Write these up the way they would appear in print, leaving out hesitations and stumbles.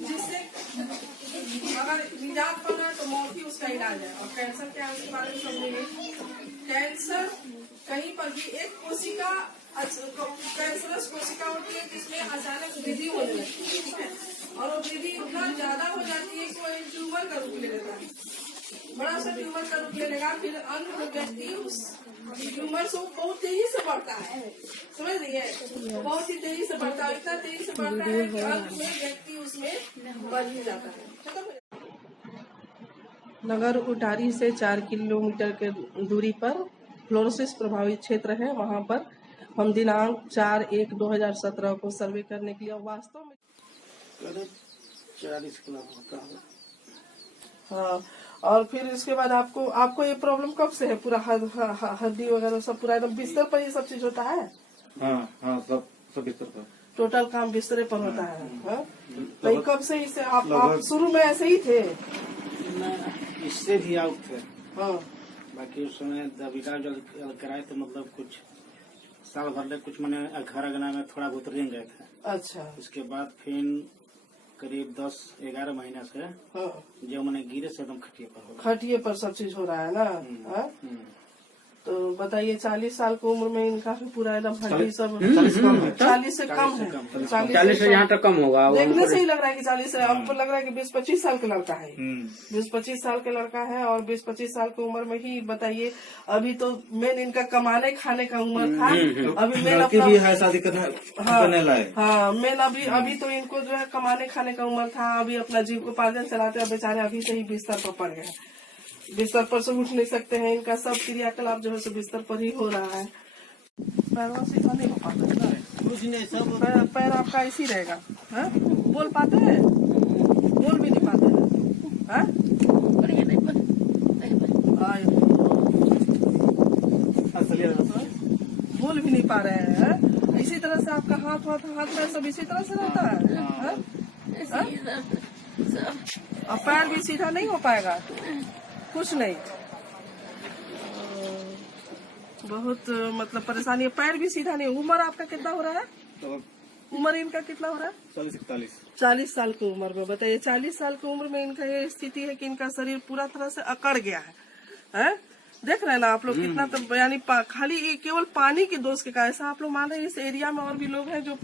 जिससे अगर निजात पाना है तो मौत ही उसका इलाज है। और कैंसर क्या है उसके बारे में समझेंगे। कैंसर कहीं पर भी एक कोशिका कैंसरस कोशिका होती है जिसमें अचानक वृद्धि होने लगती है और वो वृद्धि इतना ज्यादा हो जाती है कि वो एक ट्यूमर का रूप ले लेता है। बड़ा सा ट्यूमर का रूप ले लेगा। फिर अंत में व्यक्ति उस ट्यूमर से बहुत तेजी से बढ़ता है, समझ रही है, बहुत ही तेजी से बढ़ता है, इतना तेजी से बढ़ता है कि अंत में व्यक्ति उसमें मर ही जाता है। नगर उटारी से 4 किलोमीटर के दूरी पर फ्लोरोसिस प्रभावित क्षेत्र है। वहाँ पर हम दिनांक 4/1/2017 को सर्वे करने के लिए वास्तव में 40 किलो होता है। हाँ, और फिर इसके बाद आपको ये प्रॉब्लम कब से है? पूरा हड्डी वगैरह सब पूरा एकदम बिस्तर पर ही सब चीज होता है? हाँ सब बिस्तर पर। टोटल काम बिस्तरे पर होता है। हाँ? तो ये कब से इसे आप शुरू में ऐसे ही थे? इससे भी आउट थे। हाँ। बाकी उस समय जब इलाज कराए तो मतलब कुछ साल भर ले कुछ मैंने घर अगना में थोड़ा बहुत रेंग गए थे। अच्छा। उसके बाद फिर करीब 10-11 महीने से हाँ। जब मैंने गिरे से एकदम खटिए पर सब चीज हो रहा है ना। हाँ? तो बताइए 40 साल की उम्र में इनका पूरा एकदम हड्डी सब 40 से कम है। 40 से यहाँ तक कम होगा। देखने से ही लग रहा है कि 40 से, आपको लग रहा है कि 20-25 साल का लड़का है। 20-25 साल का लड़का है और 20-25 साल की उम्र में ही बताइए। अभी तो मेन इनका कमाने खाने का उम्र था। अभी मेन अपना भी है शादी करने लायक। हाँ, मेन अभी तो इनको जो है कमाने खाने का उम्र था। अभी अपना जीविकोपार्जन चलाते हैं बेचारे, अभी से ही बिस्तर पर पड़ गए। बिस्तर पर से उठ नहीं सकते हैं। इनका सब क्रियाकलाप जो है सो बिस्तर पर ही हो रहा है। पैरों से नहीं हो पाता है, कुछ नहीं, सब पैर आपका ऐसी रहेगा। है? बोल पाते हैं? बोल भी नहीं पाते हैं। बोल भी नहीं पा रहे हैं। इसी तरह से आपका हाथ सब इसी तरह से रहता है। और पैर भी सीधा नहीं हो पाएगा, कुछ नहीं। बहुत मतलब परेशानी है। पैर भी सीधा नहीं। उम्र आपका कितना हो रहा है? तो उम्र इनका कितना हो रहा है? 40 साल की उम्र में। बताइए 40 साल की उम्र में इनका ये स्थिति है कि इनका शरीर पूरा तरह से अकड़ गया है। देख रहे हैं ना आप लोग कितना, तो यानी खाली केवल पानी के दोष के कारण ऐसा आप लोग मान रहे हैं। इस एरिया में और भी लोग हैं जो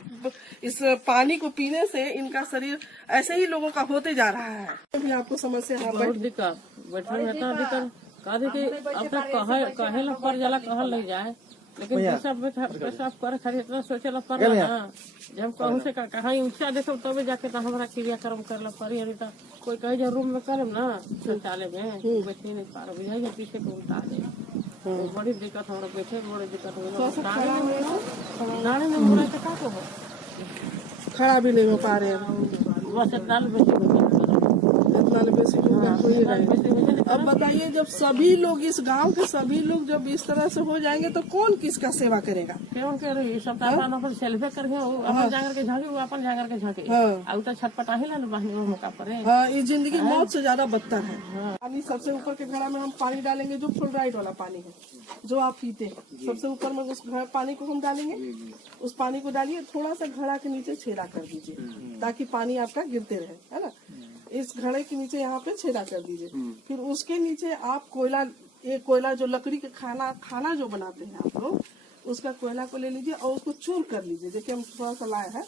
इस पानी को पीने से इनका शरीर ऐसे ही लोगों का होते जा रहा है। अभी आपको समस्या है? बहुत दिक्कत बैठने में इतना दिक्कत अब तक कहे ला पर जाला कहल लग जाए, लेकिन पेशाब करे खाली इतना सोचे ला पर ना। जब कहूँ से कहा ऊंचा देखो तब जाके तो हमारा क्रियाक्रम कर ला पड़ी। अरे तो कोई कहे जो रूम में करम ना शौचालय में बैठे नहीं पा रहे है पीछे को उल्टा दे। बड़ी दिक्कत हमारा बैठे बड़ी दिक्कत हो नाने में मुड़ा का को हो खड़ा भी नहीं हो पा रहे हैं। बस इतना बेसी अब बताइए जब सभी लोग इस गांव के सभी लोग जब इस तरह से हो जाएंगे तो कौन किसका सेवा करेगा? कौन करे? सब अपन सेल्फे कर अपन जाकर के झांके वो अपन जाकर के झांके और तो छटपटा ही ना बाहर मौका पर। हाँ, ये जिंदगी मौत से ज्यादा बदतर है। पानी सबसे ऊपर के घड़ा में हम पानी डालेंगे जो फ्लोराइड वाला पानी है जो आप पीते हैं। सबसे ऊपर में उस पानी को हम डालेंगे। उस पानी को डालिए, थोड़ा सा घड़ा के नीचे छेदा कर दीजिए ताकि पानी आपका गिरते रहे, है ना। इस घड़े के नीचे यहाँ पे छेदा कर दीजिए। फिर उसके नीचे आप कोयला जो लकड़ी के खाना जो बनाते हैं आप लोग, उसका कोयला को ले लीजिए और उसको चूर कर लीजिए। देखिए हम थोड़ा सा लाए हैं।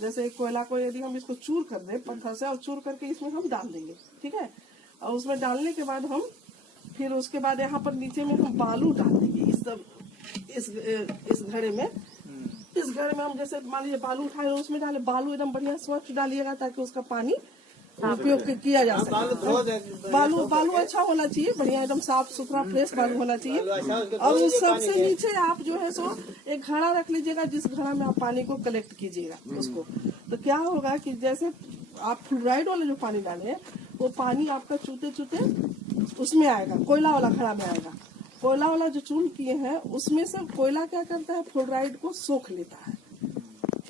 जैसे कोयला को यदि हम इसको चूर कर दें पत्थर से और चूर करके इसमें हम डाल देंगे, ठीक है। और उसमें डालने के बाद हम फिर उसके बाद यहाँ पर नीचे में हम बालू डाल देंगे। इस घड़े में हम जैसे मान लीजिए बालू उठाए उसमें डाले। बालू एकदम बढ़िया स्वच्छ डालिएगा ताकि उसका पानी उपयोग किया जा सके। बालू अच्छा होना चाहिए, बढ़िया एकदम साफ सुथरा फ्रेश बालू होना चाहिए। और उस सबसे नीचे आप जो है सो एक घड़ा रख लीजिएगा जिस घड़ा में आप पानी को कलेक्ट कीजिएगा उसको। तो क्या होगा कि जैसे आप फ्लोराइड वाले जो पानी डाले वो पानी आपका चूते चूते उसमें आएगा, कोयला वाला घड़ा में आएगा। कोयला वाला जो चून किए हैं उसमें से कोयला क्या करता है, फ्लोराइड को सोख लेता है।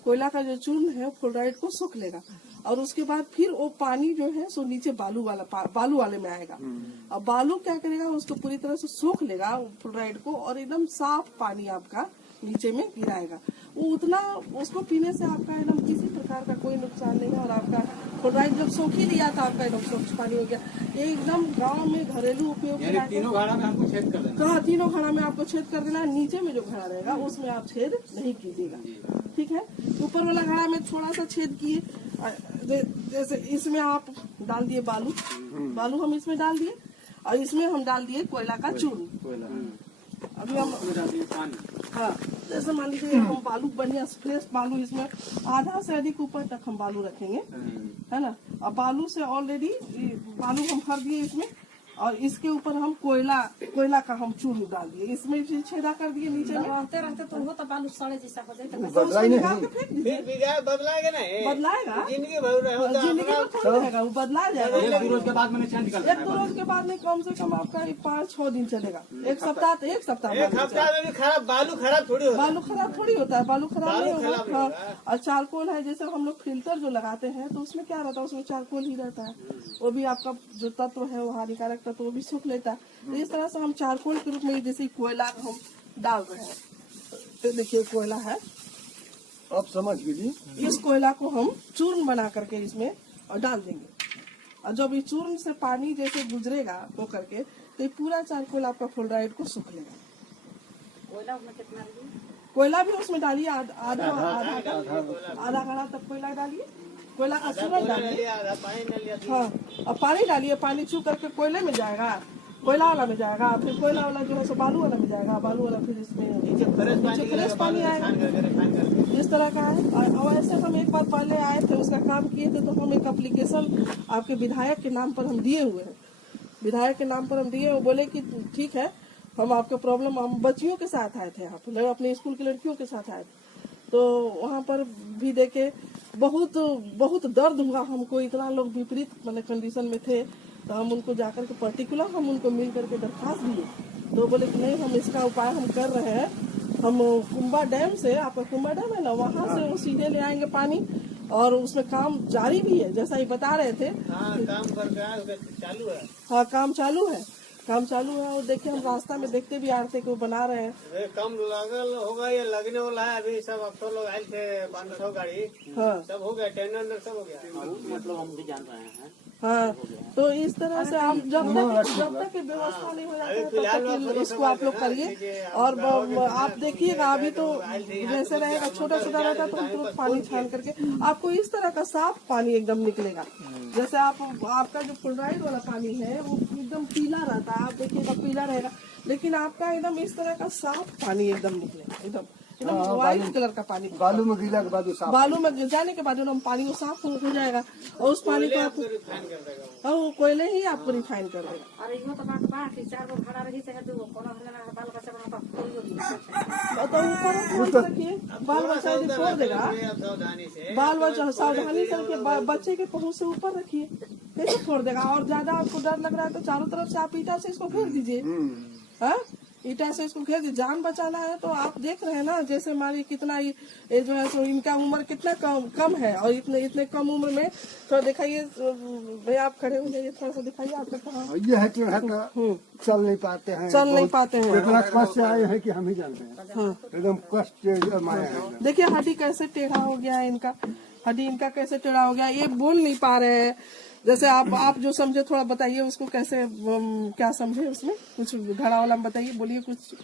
कोयला का जो चूर्ण है फ्लोराइड को सोख लेगा और उसके बाद फिर वो पानी जो है सो नीचे बालू वाले में आएगा। और बालू क्या करेगा, उसको पूरी तरह से सोख लेगा फ्लोराइड को और एकदम साफ पानी आपका नीचे में गिराएगा। वो उतना उसको पीने से आपका एकदम किसी प्रकार का कोई नुकसान नहीं है। और आपका फ्लोराइड जब सोख ही लिया था आपका एकदम स्वच्छ पानी हो गया। ये एकदम गांव में घरेलू उपयोग के लायक तीनों घड़ा में हमको छेद कर देना। कहा तीनों घड़ा में आपको छेद कर देना है। नीचे में जो घड़ा रहेगा उसमें आप छेद नहीं कीजिएगा, ठीक है। ऊपर वाला घड़ा में थोड़ा सा छेद किए, जैसे इसमें आप डाल दिए बालू हम इसमें डाल दिए, और इसमें हम डाल दिए कोयला का चूर्ण। अभी हम हाँ, जैसे मान लीजिए हम बालू बढ़िया फ्रेश बालू, इसमें आधा से अधिक ऊपर तक हम बालू रखेंगे, है ना। अब बालू से ऑलरेडी बालू हम भर दिए इसमें, और इसके ऊपर हम कोयला का हम चूर्ण डाल दिए, इसमें भी छेदा कर दिए नीचे में। रहते रहते तो वो तो बालू सड़े जैसा हो जाए, निकाल के फेंक दीजिए। बदलाएगा नहीं, बदलाएगा जिंदगी भर जिंदगी में थोड़ा रहेगा, वो बदला जाएगा। 1-2 रोज के बाद मैंने चेंज कर एक 2 रोज के बाद नहीं, कम से कम आपका 5-6 दिन चलेगा। एक सप्ताह बाद एक हफ्ता में भी खराब बालू खराब थोड़ी होता बालू खराब थोड़ी होता है, बालू खराब नहीं होगा। हाँ, और चारकोल है, जैसे हम लोग फिल्टर जो लगाते हैं तो उसमें क्या रहता है, उसमें चारकोल ही रहता है। वो भी आपका जो तत्व है वो हानिकारक तत्व वो भी सूख लेता है। तो इस तरह से हम चारकोल के रूप में जैसे कोयला हम डाल रहे हैं, तो देखिए कोयला है, आप समझ लीजिए। इस कोयला को हम चूर्ण बना करके इसमें और डाल देंगे, और जब इस चूर्ण से पानी जैसे गुजरेगा वो करके, तो ये पूरा चारकोल आपका फ्लोराइड को सूख लेगा। कोयला भी उसमें डालिए, आधा घड़ा तक कोयला डालिए, कोयला का चूर्ण डालिए। हाँ, अब पानी डालिए, पानी छू करके कोयले में जाएगा, कोयला वाला में जाएगा, फिर कोयला वाला जो है सो बालू वाला में जाएगा, बालू वाला फिर इसमें नीचे फ्रेश पानी आएगा। इस तरह का है। और ऐसे हम एक बार पहले आए थे, उसका काम किए थे, तो हम एक एप्लीकेशन आपके विधायक के नाम पर हम दिए हुए हैं, विधायक के नाम पर हम दिए, वो बोले कि ठीक है, हम आपका प्रॉब्लम, हम बच्चियों के साथ आए थे यहाँ पर, अपने स्कूल की लड़कियों के साथ आए थे, तो वहाँ पर भी देखे बहुत दर्द हुआ हमको, इतना लोग विपरीत मतलब कंडीशन में थे। तो हम उनको जाकर के पर्टिकुलर हम उनको मिल करके दरखास्त दिए, तो बोले कि नहीं, हम इसका उपाय हम कर रहे हैं, हम कुंभा डैम से, आपका कुंभा डैम है ना, वहाँ से वो सीधे ले आएंगे पानी, और उसमें काम जारी भी है, जैसा ही बता रहे थे। काम चालू है। हाँ, काम चालू है। और देखिए हम रास्ता में देखते भी आ रहे थे कि वो बना रहे हैं। कम लगल होगा या लगने वाला है, अभी सब अब तो लोग आए थे 500 गाड़ी, हाँ सब हो गया, टेंडर सब हो गया, मतलब हम भी जान रहे हैं। हाँ, तो इस तरह से आप जब तक की व्यवस्था नहीं हो जाती है तब तक इसको आप लोग करिए। और आप देखिएगा अभी तो जैसे रहेगा, छोटा छोटा रहता है तो तुरंत पानी छान करके आपको इस तरह का साफ पानी एकदम निकलेगा। जैसे आपका जो फ्लोराइड वाला पानी है वो एकदम पीला रहता है, आप देखिएगा पीला रहेगा, लेकिन आपका एकदम इस तरह का साफ पानी एकदम निकलेगा, एकदम व्हाइट कलर का पानी। बालू में गिला के बाद बालू में जाने के बाद एकदम पानी वो साफ हो जाएगा, और उस पानी को आपको वो कोयले ही आपको रिफाइन कर देगा। अरे यो तो बात बा कि 4 गो खड़ा रही चाहे 2 गो कोनो हल्ला बाल बच्चा बना तो तो ऊपर रखिए, बाल बच्चा यदि छोड़ देगा, बाल बच्चा सावधानी से बच्चे के पहुंच से ऊपर रखिए, कैसे छोड़ देगा। और ज्यादा आपको डर लग रहा है तो चारों तरफ से आप ईटा से इसको घेर दीजिए, हाँ, ईटा से इसको घेर दीजिए। जान बचाना है तो आप देख रहे हैं ना, जैसे हमारी कितना ये जो है सो इनका उम्र कितना कम है, और इतने कम उम्र में थोड़ा दिखाइए भैया, आप खड़े हो जाइए, थोड़ा सा दिखाइए आपको कहाँ ये है कि चल नहीं पाते हैं, इतना कष्ट आए हैं कि हम ही जानते हैं। हाँ, एकदम कष्ट माया है। देखिए हड्डी कैसे टेढ़ा हो गया है, हड्डी इनका कैसे टेढ़ा हो गया, ये बोल नहीं पा रहे हैं। जैसे आप जो समझे थोड़ा बताइए उसको, कैसे क्या समझे उसमें, कुछ घड़ा वाला बताइए, बोलिए कुछ।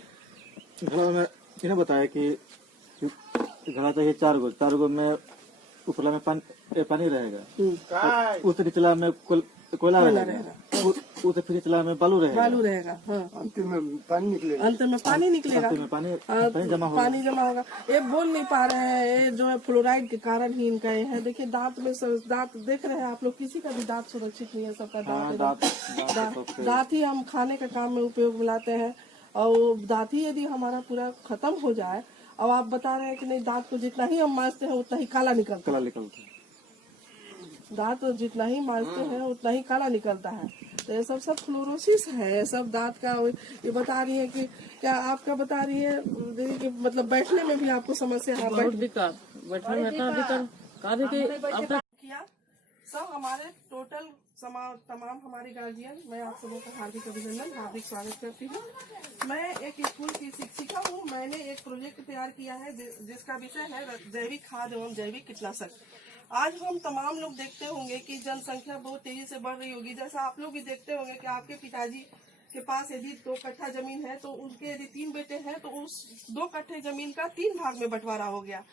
घड़ा में इन्हें बताया कि घड़ा चाहिए 4 गो में ऊपरला में पानी रहेगा, उस निचला में कोयला रहेगा, उस फिर निचला में बालू रहेगा, हाँ। अंतिम में पानी निकलेगा, अंत में पानी निकलेगा, पानी जमा होगा। ये बोल नहीं पा रहे हैं, ये जो है फ्लोराइड के कारण ही इनका ये है। देखिए दांत देख रहे हैं आप लोग, किसी का भी दांत सुरक्षित नहीं है, सबका दांत ही हम खाने के काम में उपयोग में लाते हैं, और दांत ही यदि हमारा पूरा खत्म हो जाए, अब आप बता रहे हैं कि नहीं, दांत को जितना ही हम मांजते हैं उतना ही काला निकलता है, दांत जितना ही मांजते हैं उतना ही काला निकलता है। तो ये सब फ्लोरोसिस है, ये सब दांत का। ये बता रही है कि क्या आपका बता रही है कि मतलब बैठने में भी आपको समस्या है, बहुत दिक्कत, बैठने में इतना दिक्कत किया, सब हमारे टोटल तमाम हमारे गार्जियन, मैं आप सबों का हार्दिक अभिनंदन, हार्दिक स्वागत करती हूँ। मैं एक स्कूल की शिक्षिका हूँ। मैंने एक प्रोजेक्ट तैयार किया है जिसका विषय है जैविक खाद एवं जैविक कीटनाशक। आज हम तमाम लोग देखते होंगे कि जनसंख्या बहुत तेजी से बढ़ रही होगी। जैसा आप लोग भी देखते होंगे कि आपके पिताजी के पास यदि 2 कट्ठा जमीन है तो उनके यदि 3 बेटे हैं तो उस 2 कट्ठे जमीन का 3 भाग में बंटवारा हो गया।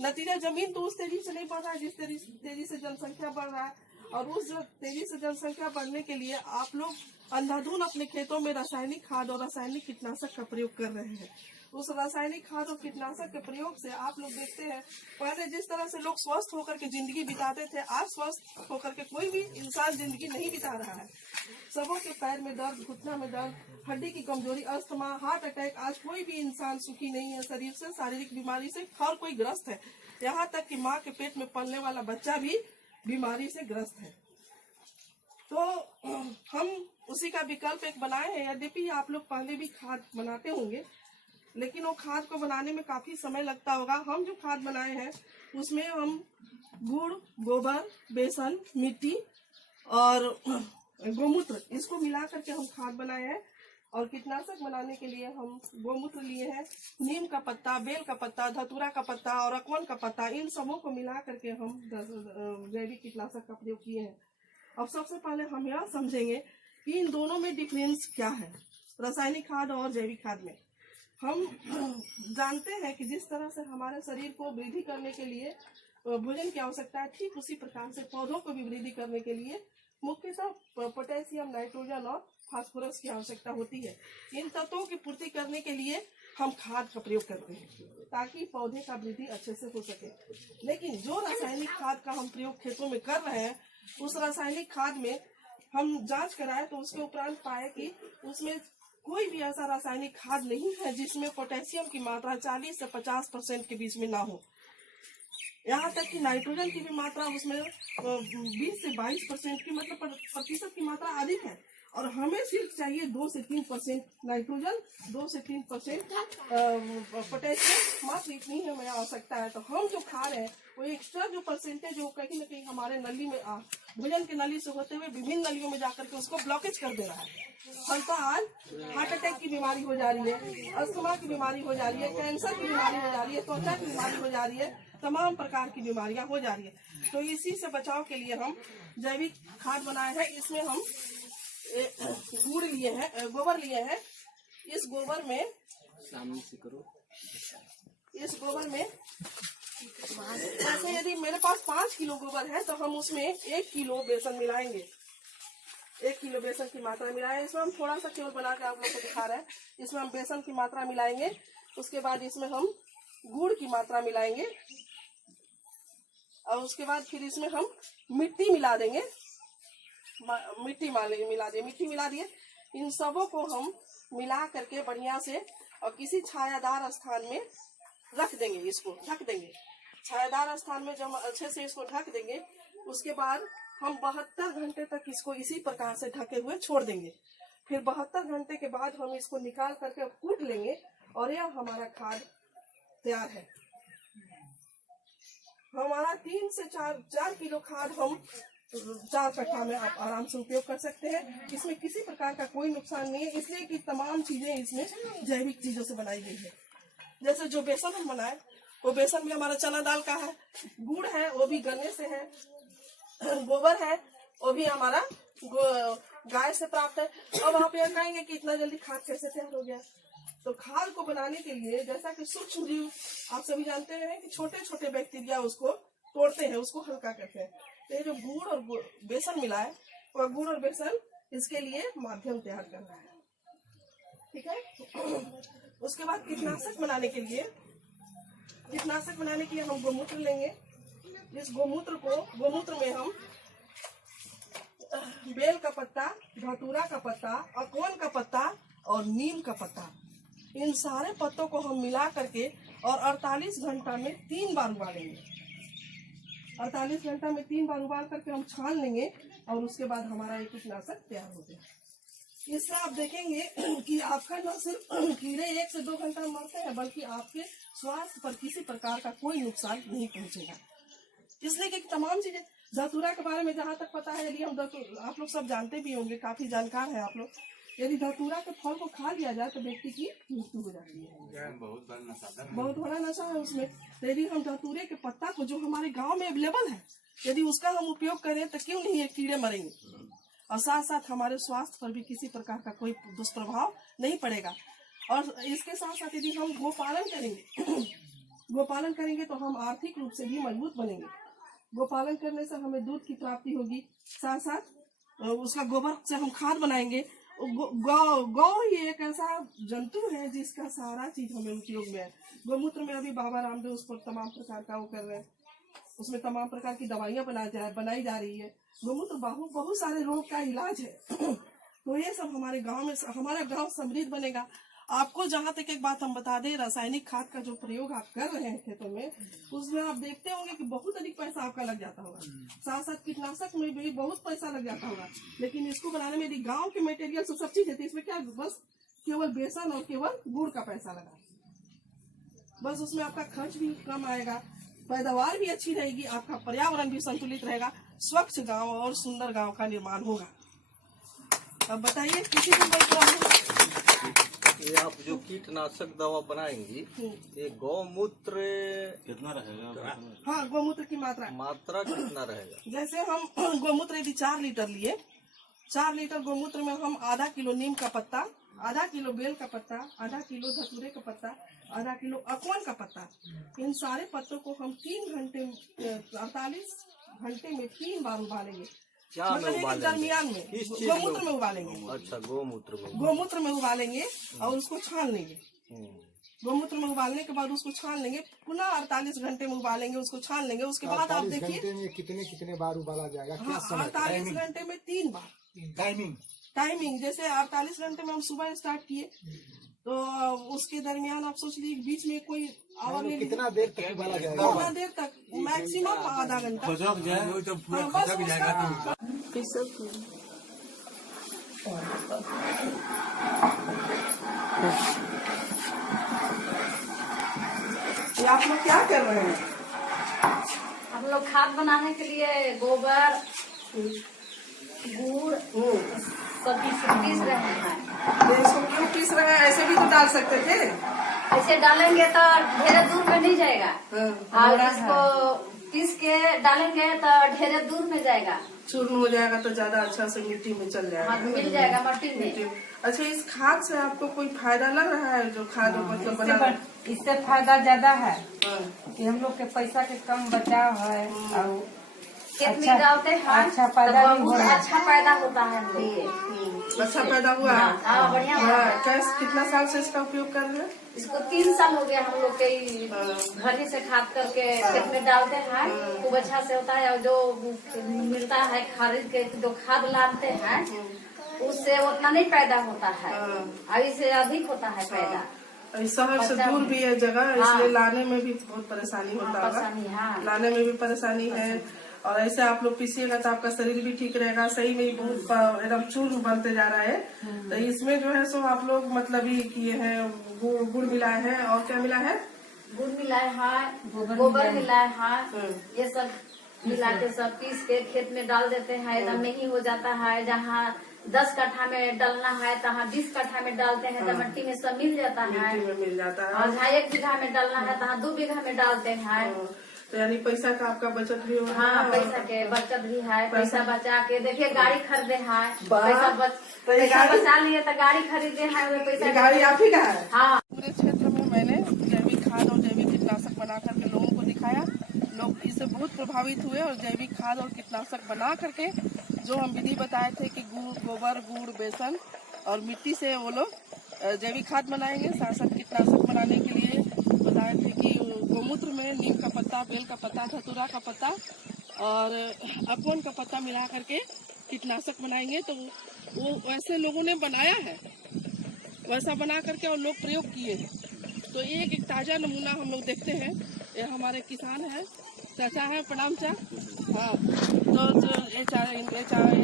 नतीजा जमीन तो उस तेजी से नहीं बढ़ रहा है जिस तेजी से जनसंख्या बढ़ रहा है। और उस तेजी से जनसंख्या बढ़ने के लिए आप लोग अंधाधुन अपने खेतों में रासायनिक खाद और रासायनिक कीटनाशक का प्रयोग कर रहे हैं। उस रासायनिक खाद और कीटनाशक के प्रयोग से आप लोग देखते हैं, पहले जिस तरह से लोग स्वस्थ होकर के जिंदगी बिताते थे, आज स्वस्थ होकर के कोई भी इंसान जिंदगी नहीं बिता रहा है। सबों के पैर में दर्द, घुटना में दर्द, हड्डी की कमजोरी, अस्थमा, हार्ट अटैक, आज कोई भी इंसान सुखी नहीं है शरीर से, शारीरिक बीमारी से हर कोई ग्रस्त है। यहाँ तक कि माँ के पेट में पलने वाला बच्चा भी बीमारी से ग्रस्त है। तो हम उसी का विकल्प एक बनाए हैं। यद्यपि आप लोग पहले भी खाद बनाते होंगे, लेकिन वो खाद को बनाने में काफी समय लगता होगा। हम जो खाद बनाए हैं उसमें हम गुड़, गोबर, बेसन, मिट्टी और गोमूत्र इसको मिला करके हम खाद बनाए हैं। और कीटनाशक बनाने के लिए हम गोमूत्र लिए हैं, नीम का पत्ता, बेल का पत्ता, धतूरा का पत्ता और अकवन का पत्ता, इन सबों को मिला करके हम जैविक कीटनाशक का प्रयोग किए हैं। अब सबसे पहले हम यह समझेंगे कि इन दोनों में डिफरेंस क्या है, रासायनिक खाद और जैविक खाद में। हम जानते हैं कि जिस तरह से हमारे शरीर को वृद्धि करने के लिए भोजन की आवश्यकता है, ठीक उसी प्रकार से पौधों को भी वृद्धि करने के लिए मुख्यतः पोटेशियम, नाइट्रोजन और फास्फोरस की आवश्यकता होती है। इन तत्वों की पूर्ति करने के लिए हम खाद का प्रयोग करते हैं ताकि पौधे का वृद्धि अच्छे से हो सके। लेकिन जो रासायनिक खाद का हम प्रयोग खेतों में कर रहे हैं, उस रासायनिक खाद में हम जांच कराए तो उसके उपरांत पाए कि उसमें कोई भी ऐसा रासायनिक खाद नहीं है जिसमें पोटेशियम की मात्रा 40 से 50% के बीच में ना हो। यहाँ तक कि नाइट्रोजन की भी मात्रा उसमें 20 से 22% की मतलब प्रतिशत की मात्रा अधिक है। और हमें सिर्फ चाहिए 2 से 3% नाइट्रोजन, 2 से 3% पोटेशियम, मात्र इतनी हमें आवश्यकता है। तो हम जो खा रहे हैं वो एक्स्ट्रा जो परसेंटेज वो कहीं न कहीं हमारे नली में भोजन की नली से होते हुए विभिन्न नलियों में जाकर के उसको ब्लॉकेज कर दे रहा है। फलता आज हार्ट अटैक की बीमारी हो जा रही है, अस्थमा की बीमारी हो जा रही है, कैंसर की बीमारी हो जा रही है, त्वचा की बीमारी हो जा रही है, तमाम प्रकार की बीमारियां हो जा रही है। तो इसी से बचाव के लिए हम जैविक खाद बनाए हैं। इसमें हम गुड़ लिए हैं, गोबर लिए हैं। इस गोबर में जैसे यदि मेरे पास 5 किलो गोबर है तो हम उसमें 1 किलो बेसन मिलाएंगे। 1 किलो बेसन की मात्रा मिलाएंगे। इसमें हम थोड़ा सा केवल बना के आप लोग को दिखा रहे हैं। इसमें हम बेसन की मात्रा मिलाएंगे। उसके बाद इसमें हम गुड़ की मात्रा मिलाएंगे और उसके बाद फिर इसमें हम मिट्टी मिला देंगे। मिट्टी मिला दिए। इन सबों को हम मिला करके बढ़िया से और किसी छायादार स्थान में रख देंगे, इसको ढक देंगे। छायादार स्थान में जब अच्छे से इसको ढक देंगे, उसके बाद हम 72 घंटे तक इसको इसी प्रकार से ढके हुए छोड़ देंगे। फिर 72 घंटे के बाद हम इसको निकाल करके कूट लेंगे और यह हमारा खाद तैयार है। हमारा 3 से 4 किलो खाद हम 4 कट्ठा में आप आराम से उपयोग कर सकते हैं। इसमें किसी प्रकार का कोई नुकसान नहीं है, इसलिए कि तमाम चीजें इसमें जैविक चीजों से बनाई गई है। जैसे जो बेसन हम बनाए वो बेसन भी हमारा चना दाल का है, गुड़ है वो भी गन्ने से है, गोबर है वो भी हमारा गाय से प्राप्त है। अब आप यह कहेंगे कि इतना जल्दी खाद कैसे तैयार हो गया। तो खाद को बनाने के लिए जैसा कि सूक्ष्म जीव आप सभी जानते हैं कि छोटे छोटे बैक्टीरिया उसको तोड़ते हैं, उसको हल्का करते हैं। तो ये जो गुड़ और बेसन मिला है वह गुड़ और बेसन इसके लिए माध्यम तैयार करना है, ठीक है। उसके बाद कीटनाशक बनाने के लिए हम गोमूत्र लेंगे। इस गोमूत्र में हम बेल का पत्ता, धतूरा का पत्ता, अकवन का पत्ता और नीम का पत्ता, इन सारे पत्तों को हम मिला करके और 48 घंटा में 3 बार उबालेंगे। 48 घंटा में 3 बार उबाल करके हम छान लेंगे और उसके बाद हमारा ये कीटनाशक तैयार हो गया। इससे आप देखेंगे कि आपका न सिर्फ कीड़े 1 से 2 घंटा मरते हैं, बल्कि आपके स्वास्थ्य पर किसी प्रकार का कोई नुकसान नहीं पहुंचेगा। इसलिए कि तमाम चीजें धतूरा के बारे में जहाँ तक पता है, यदि हम आप लोग सब जानते भी होंगे, काफी जानकार है आप लोग, यदि धतूरा के फल को खा लिया जाए तो व्यक्ति की मृत्यु हो जाती है। बहुत बड़ा नशा है उसमें। तो यदि हम धतूरे के पत्ता को, जो हमारे गांव में अवेलेबल है, यदि उसका हम उपयोग करें तो क्यों नहीं ये कीड़े मरेंगे, और साथ साथ हमारे स्वास्थ्य पर भी किसी प्रकार का कोई दुष्प्रभाव नहीं पड़ेगा। और इसके साथ साथ यदि हम गोपालन करेंगे गोपालन करेंगे तो हम आर्थिक रूप से भी मजबूत बनेंगे। गोपालन करने से हमें दूध की प्राप्ति होगी, साथ साथ उसका गोबर से हम खाद बनाएंगे। गौ ही एक ऐसा जंतु है जिसका सारा चीज हमें उपयोग में है। गौमूत्र में अभी बाबा रामदेव उस पर तमाम प्रकार का वो कर रहे हैं, उसमें तमाम प्रकार की दवाइयां बनाई जा रही है। गौमूत्र बहुत सारे रोग का इलाज है। तो ये सब हमारे गांव में, हमारा गांव समृद्ध बनेगा। आपको जहाँ तक एक बात हम बता दें, रासायनिक खाद का जो प्रयोग आप कर रहे हैं खेतों में, उसमें आप देखते होंगे कि बहुत अधिक पैसा आपका लग जाता होगा, साथ साथ कीटनाशक में भी बहुत पैसा लग जाता होगा। लेकिन इसको बनाने में यदि गांव के मटेरियल से सब चीज है, तो इसमें क्या बस केवल बेसन और केवल गुड़ का पैसा लगा, बस उसमें आपका खर्च भी कम आएगा, पैदावार भी अच्छी रहेगी, आपका पर्यावरण भी संतुलित रहेगा, स्वच्छ गाँव और सुंदर गाँव का निर्माण होगा। अब बताइए किसी को कोई प्रॉब्लम? ये आप जो कीटनाशक दवा बनाएंगी, ये गौमूत्र कितना रहेगा? हाँ, गौमूत्र की मात्रा कितना रहेगा? जैसे हम गौमूत्र यदि 4 लीटर लिए, 4 लीटर गौमूत्र में हम आधा किलो नीम का पत्ता, आधा किलो बेल का पत्ता, आधा किलो धतूरे का पत्ता, आधा किलो अकवन का पत्ता, इन सारे पत्तों को हम 3 घंटे 48 घंटे में 3 बार उबालेंगे। मतलब दरमियान में गौमूत्र में उबालेंगे। अच्छा, गौमूत्र में उबालेंगे और उसको छान लेंगे। गौमूत्र में उबालने के बाद उसको छान लेंगे, पुनः 48 घंटे में उबालेंगे, उसको छान लेंगे। उसके बाद आप देखिए कितने बार उबाला जाएगा? 48 घंटे में 3 बार। टाइमिंग जैसे 48 घंटे में हम सुबह स्टार्ट किए तो उसके दरमियान आप सोच लीजिए बीच में कोई आवर ले, कितना देर तक उबाला जाएगा? कितना देर तक? मैक्सिमम आधा घंटा। आप लोग क्या कर रहे हैं? हम लोग खाद बनाने के लिए गोबर, गुड़ सब पीस रहे हैं। तो इसको क्यों पीस रहे हैं? ऐसे भी तो डाल सकते थे। ऐसे डालेंगे तो ढेरे दूर में नहीं जाएगा, और इसको पीस के डालेंगे तो ढेरे दूर में जाएगा, चूर्ण हो जाएगा तो ज्यादा अच्छा से मिट्टी में चल जाएगा, मिल जाएगा मट्टी में। अच्छा, इस खाद से आपको कोई फायदा लग रहा है? जो खाद मतलब बना, इससे फायदा ज्यादा है कि हम लोग के पैसा के कम बचाव है, और खेत में डालते हैं अच्छा पैदा भी हो रहा है। अच्छा पैदा होता है हम लोग के। अच्छा पैदा हुआ है? हाँ, बढ़िया। कितना साल से इसका उपयोग कर रहे हैं? इसको 3 साल हो गया हम लोग के घर ही से खाद करके खेत में डालते हैं, खूब अच्छा से होता है। और जो मिलता है खरीद के जो खाद लाते हैं उससे उतना नहीं पैदा होता है, अभी से अधिक होता है पैदा। शहर से दूर भी है जगह, इसलिए लाने में भी बहुत परेशानी होता है, लाने में भी परेशानी है। और ऐसे आप लोग पीसिएगा तो आपका शरीर भी ठीक रहेगा। सही में ही बहुत एकदम चूर्ण बनते जा रहा है। तो इसमें जो है सो आप लोग मतलब ही किए हैं, गुड़ मिलाए हैं, और क्या मिला है? गुड़ मिलाए हैं, गोबर मिलाए हैं, ये सब मिला के सब पीस के खेत में डाल देते हैं। एकदम नहीं हो जाता है, जहाँ 10 कट्ठा में डालना है तहाँ 20 कट्ठा में डालते हैं, तो मिट्टी में सब मिल जाता है, मिल जाता है। और जहाँ 1 बीघा में डालना है तहाँ 2 बीघा में डालते हैं। तो यानी पैसा का आपका बचत भी हो रहा है। हाँ, पैसा के बचत भी है। पैसा बचा के देखिए गाड़ी खरीदे हैं, पैसा बचा लिए तो गाड़ी खरीदे हैं, पैसा गाड़ी आप ही का है। हाँ, पूरे क्षेत्र में मैंने जैविक खाद और जैविक कीटनाशक बना करके लोगों को दिखाया। लोग इससे बहुत प्रभावित हुए और जैविक खाद और कीटनाशक बना करके जो हम विधि बताए थे कि गोबर, गुड़, बेसन और मिट्टी से वो लोग जैविक खाद बनाएंगे। साथ साथ कीटनाशक बनाने के लिए बताए थे कि गौमूत्र में नीम का पत्ता, बेल का पत्ता, धतूरा का पत्ता और अकवन का पत्ता मिला करके कीटनाशक बनाएंगे। तो वो वैसे लोगों ने बनाया है, वैसा बना करके और लोग प्रयोग किए हैं। तो एक ताजा नमूना हम लोग देखते हैं। ये हमारे किसान है, चाचा है, प्रणाम चा। हाँ, तो ये चाचा है,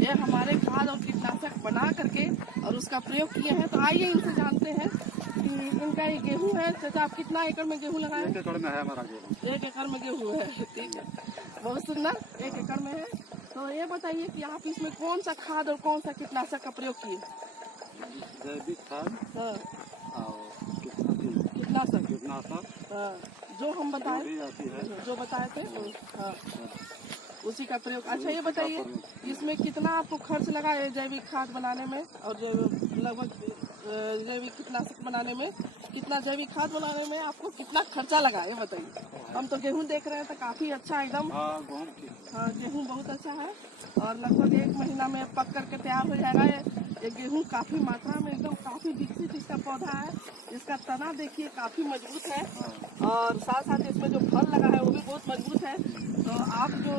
ये हमारे खाद और कीटनाशक बना करके और उसका प्रयोग किए हैं। तो आइए इनसे जानते हैं कि इनका ये गेहूं है। चाचा, आप कितना एकड़ में गेहूं लगाए? 1 एकड़ में है हमारा गेहूं। 1 एकड़ में गेहूं है, ठीक है। बहुत सुंदर 1 एकड़ में है। तो ये बताइए कि आप इसमें कौन सा खाद और कौन सा कीटनाशक का प्रयोग किए? जैविक खाद हाँ, और कीटनाशक हाँ, जो हम बताए जो बताए थे हाँ, उसी का प्रयोग। अच्छा ये बताइए इसमें कितना आपको खर्च लगा है जैविक खाद बनाने में और लगभग जैविक कीटनाशक बनाने में? कितना जैविक खाद बनाने में आपको कितना खर्चा लगा ये बताइए? हम तो गेहूं देख रहे हैं तो काफी अच्छा एकदम। हाँ, गेहूं बहुत अच्छा है और लगभग 1 महीना में पक करके तैयार हो जाएगा। ये गेहूं काफी मात्रा में एकदम काफी विकसित इसका पौधा है। इसका तना देखिए काफी मजबूत है और साथ साथ इसमें जो फल लगा है वो भी बहुत मजबूत है। तो आप जो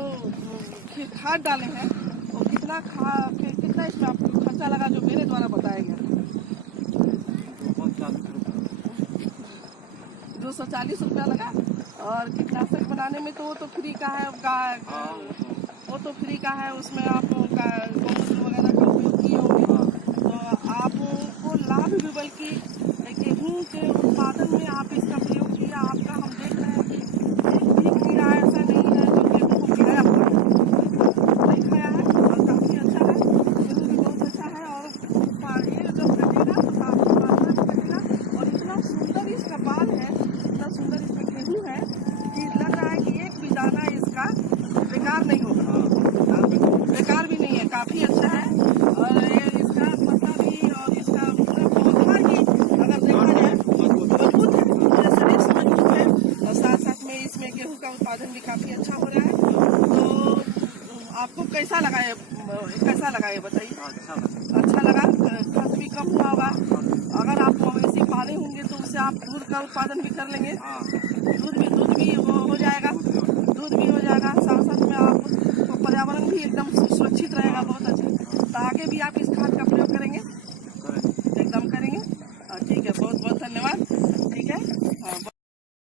खाद डाले हैं वो कितना इसमें आपको खर्चा लगा जो मेरे द्वारा बताया गया? 240 रुपया लगा। और कीटनाशक बनाने में तो वो तो फ्री का है, वो तो फ्री का है, उसमें आप गोमूत्र वगैरह का उपयोग किए होंगे। तो आपको लाभ भी बल्कि गेहूं के उत्पादन में आप इसका प्रयोग किया। आपका हम देख रहे हैं कि एक भी कीड़ा ऐसा नहीं है जो गेहूं को खाया हुआ है, नहीं खाया है और काफी अच्छा है। गेहूं भी बहुत अच्छा है और ये जब कटेगा तो काफी मात्रा में कटेगा और इतना सुंदर इसका बाल है, इतना सुंदर इसका गेहूं है कि लग रहा है कि एक भी दाना इसका बेकार नहीं होगा, बेकार भी नहीं है, काफी अच्छा है। और ये इसका पत्ता भी और इसका पूरा पौधा ही अगर देखा जाए मजबूत है, पूरे शरीर से मजबूत है और साथ साथ में इसमें गेहूं का उत्पादन भी काफी अच्छा हो रहा है। तो आपको कैसा लगा ये बताइए? अच्छा लगा। खर्च भी कम हुआ होगा। अगर आप मवेशी पाले होंगे तो उससे आप दूध का उत्पादन भी कर लेंगे, दूध भी हो जाएगा, दूध भी हो जाएगा। साथ साथ में आप पर्यावरण भी एकदम सुरक्षित रहेगा, बहुत अच्छा। तो आगे भी आप इस खाद का